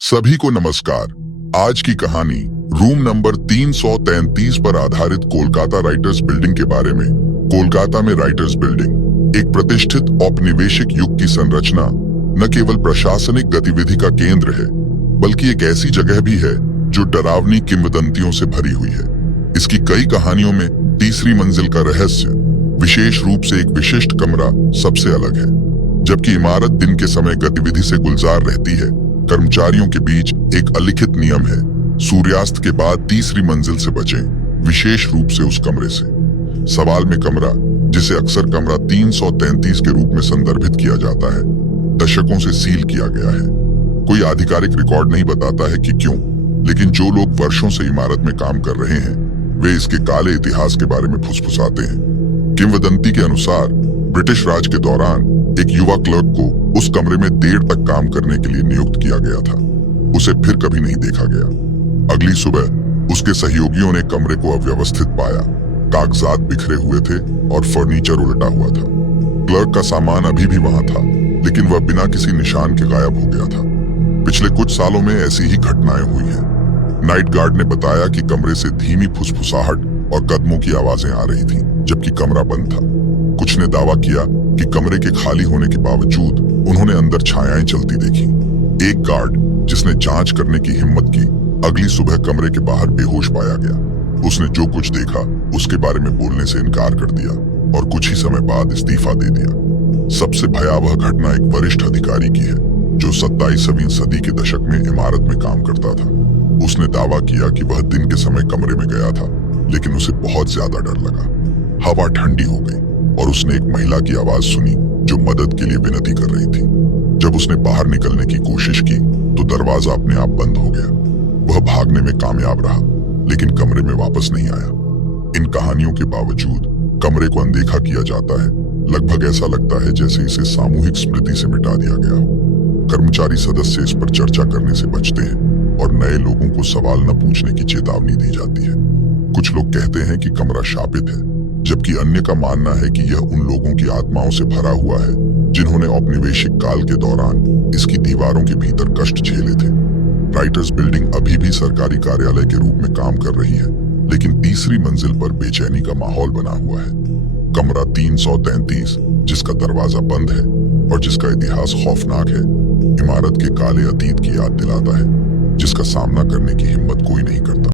सभी को नमस्कार। आज की कहानी रूम नंबर 333 पर आधारित कोलकाता राइटर्स बिल्डिंग के बारे में। कोलकाता में राइटर्स बिल्डिंग एक प्रतिष्ठित औपनिवेशिक युग की संरचना न केवल प्रशासनिक गतिविधि का केंद्र है, बल्कि एक ऐसी जगह भी है जो डरावनी किंवदंतियों से भरी हुई है। इसकी कई कहानियों में तीसरी मंजिल का रहस्य, विशेष रूप से एक विशिष्ट कमरा, सबसे अलग है। जबकि इमारत दिन के समय गतिविधि से गुलजार रहती है, कर्मचारियों के बीच एक अलिखित नियम है, सूर्यास्त के बाद तीसरी मंजिल से बचें, विशेष रूप से उस कमरे से। सवाल में कमरा, जिसे अक्सर कमरा 333 के रूप में संदर्भित किया जाता है, दशकों से सील किया गया है। कोई आधिकारिक रिकॉर्ड नहीं बताता है कि क्यों, लेकिन जो लोग वर्षों से इमारत में काम कर रहे हैं, वे इसके काले इतिहास के बारे में फुसफुसाते हैं। किंवदंती के अनुसार ब्रिटिश राज के दौरान एक युवा क्लर्क को उस कमरे में देर तक काम करने के लिए नियुक्त किया गया था। उसे फिर कभी नहीं देखा गया। अगली सुबह उसके सहयोगियों ने कमरे को अव्यवस्थित पाया। कागजात बिखरे हुए थे और फर्नीचर उल्टा हुआ था। क्लर्क का सामान अभी भी वहां था, लेकिन वह बिना किसी निशान के गायब हो गया था। पिछले कुछ सालों में ऐसी ही घटनाएं हुई हैं। नाइट गार्ड ने बताया कि कमरे से धीमी फुसफुसाहट और कदमों की आवाजें आ रही थीं, जबकि कमरा बंद था। कुछ ने दावा किया कि कमरे के खाली होने के बावजूद उन्होंने अंदर छायाएं चलती देखी। एक गार्ड, जिसने जांच करने की हिम्मत की, अगली सुबह कमरे के बाहर बेहोश पाया गया। उसने जो कुछ देखा उसके बारे में बोलने से इनकार कर दिया और कुछ ही समय बाद इस्तीफा दे दिया। सबसे भयावह घटना एक वरिष्ठ अधिकारी की है, जो 27वीं सदी के दशक में इमारत में काम करता था। उसने दावा किया कि वह दिन के समय कमरे में गया था, लेकिन उसे बहुत ज्यादा डर लगा। हवा ठंडी हो गई और उसने एक महिला की आवाज सुनी जो मदद के लिए विनती कर रही थी। जब उसने बाहर निकलने की कोशिश की तो दरवाजा अपने आप बंद हो गया। वह भागने में कामयाब रहा, लेकिन कमरे में वापस नहीं आया। इन कहानियों के बावजूद कमरे को अनदेखा किया जाता है। लगभग ऐसा लगता है जैसे इसे सामूहिक स्मृति से मिटा दिया गया हो। कर्मचारी सदस्य इस पर चर्चा करने से बचते हैं और नए लोगों को सवाल न पूछने की चेतावनी दी जाती है। कुछ लोग कहते हैं कि कमरा शापित है, जबकि अन्य का मानना है कि यह उन लोगों की आत्माओं से भरा हुआ है जिन्होंने औपनिवेशिक काल के दौरान इसकी दीवारों के भीतर कष्ट झेले थे। राइटर्स बिल्डिंग अभी भी सरकारी कार्यालय के रूप में काम कर रही है, लेकिन तीसरी मंजिल पर बेचैनी का माहौल बना हुआ है। कमरा 333, जिसका दरवाजा बंद है और जिसका इतिहास खौफनाक है, इमारत के काले अतीत की याद दिलाता है, जिसका सामना करने की हिम्मत कोई नहीं करता।